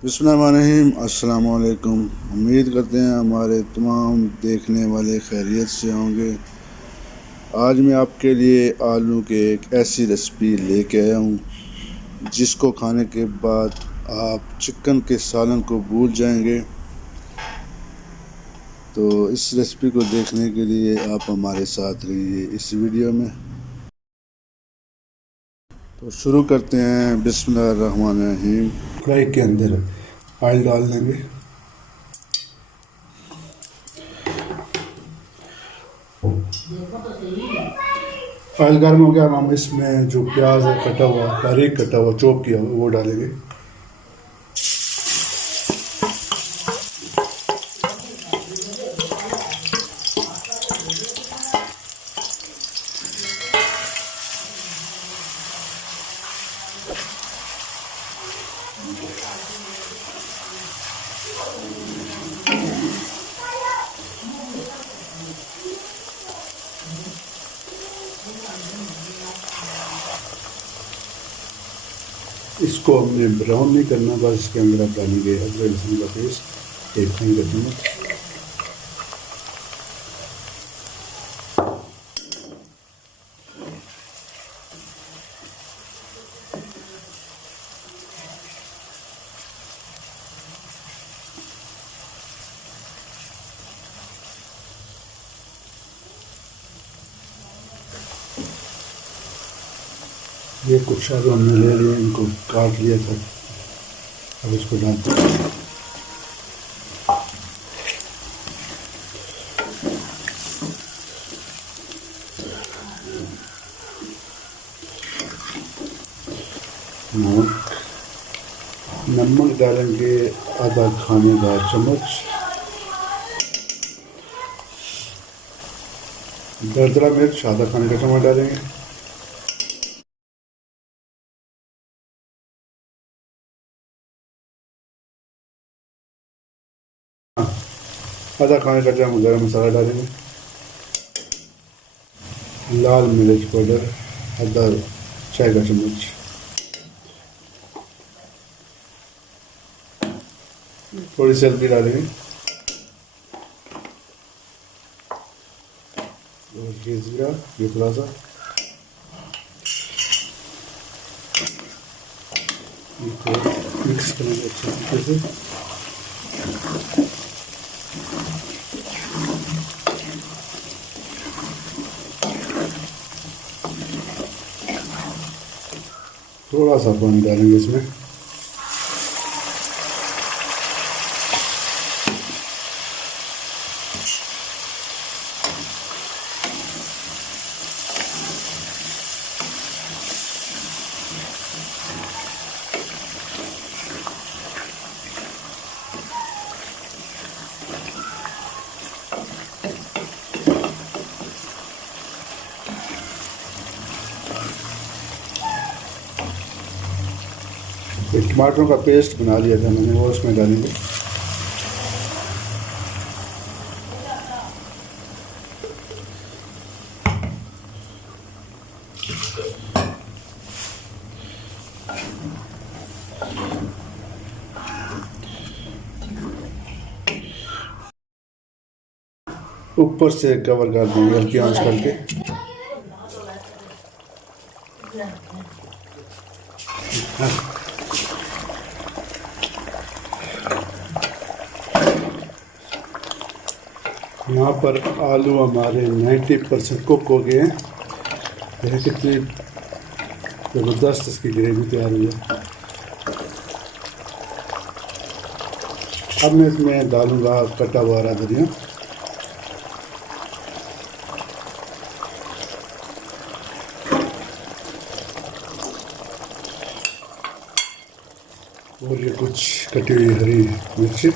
बिस्मिल्लाहिर्रहमानिर्रहीम। अस्सलाम वालेकुम। उम्मीद करते हैं हमारे तमाम देखने वाले खैरियत से होंगे। आज मैं आपके लिए आलू के एक ऐसी रेसिपी लेके आया हूँ जिसको खाने के बाद आप चिकन के सालन को भूल जाएंगे। तो इस रेसिपी को देखने के लिए आप हमारे साथ रहिए इस वीडियो में। तो शुरू करते हैं। बिस्मिल्लाहिर्रहमानिर्रहीम। कढ़ाई के अंदर ऑयल डाल देंगे। ऑयल गर्म हो गया, हम इसमें जो प्याज है कटा हुआ, बारीक कटा हुआ, चॉप किया हुआ, वो डालेंगे। इसको हमने ब्राउन नहीं करना, बस इसके अंदर आप डालेंगे अदरक लहसुन का पेस्ट, एक फिंगर नमक, ये कुछ आलू हमने ले लिए, इनको काट लिया था, अब इसको डालते हैं। नमक डालेंगे आधा खाने का चम्मच, दरदरा मिर्च आधा खाने का चम्मच डालेंगे, आधा खाने का चम्मच गरम मसाला डालेंगे, लाल मिर्च पाउडर आधा चाय का चम्मच, थोड़ी सी हल्दी डालेंगे और ये जीरा, ये थोड़ा सा, इसको मिक्स करेंगे अच्छे तरीके से। थोड़ा सा पानी डालेंगे इसमें, एक टमाटरों का पेस्ट बना लिया था मैंने, वो उसमें डालेंगे। ऊपर से कवर कर देंगे हल्की आंच करके। यहाँ पर आलू हमारे 90% कुक हो गए हैं। यह कितनी ज़बरदस्त इसकी ग्रेवी तैयार हुई है। अब मैं इसमें डालूँगा कटा हुआ हरा धनिया, और ये कुछ कटी हुई हरी मिर्ची,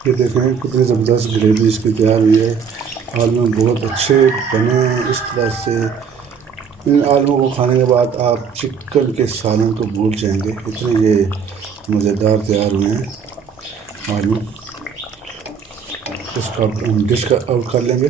ये देखें कितनी ज़बरदस्त ग्रेवी इसकी तैयार हुई है। आलू बहुत अच्छे बने हैं। इस तरह से इन आलू को खाने के बाद आप चिकन के सालन को भूल जाएंगे, इतने ये मज़ेदार तैयार हुए हैं आलू। इसका हम डिश का आउट कर लेंगे।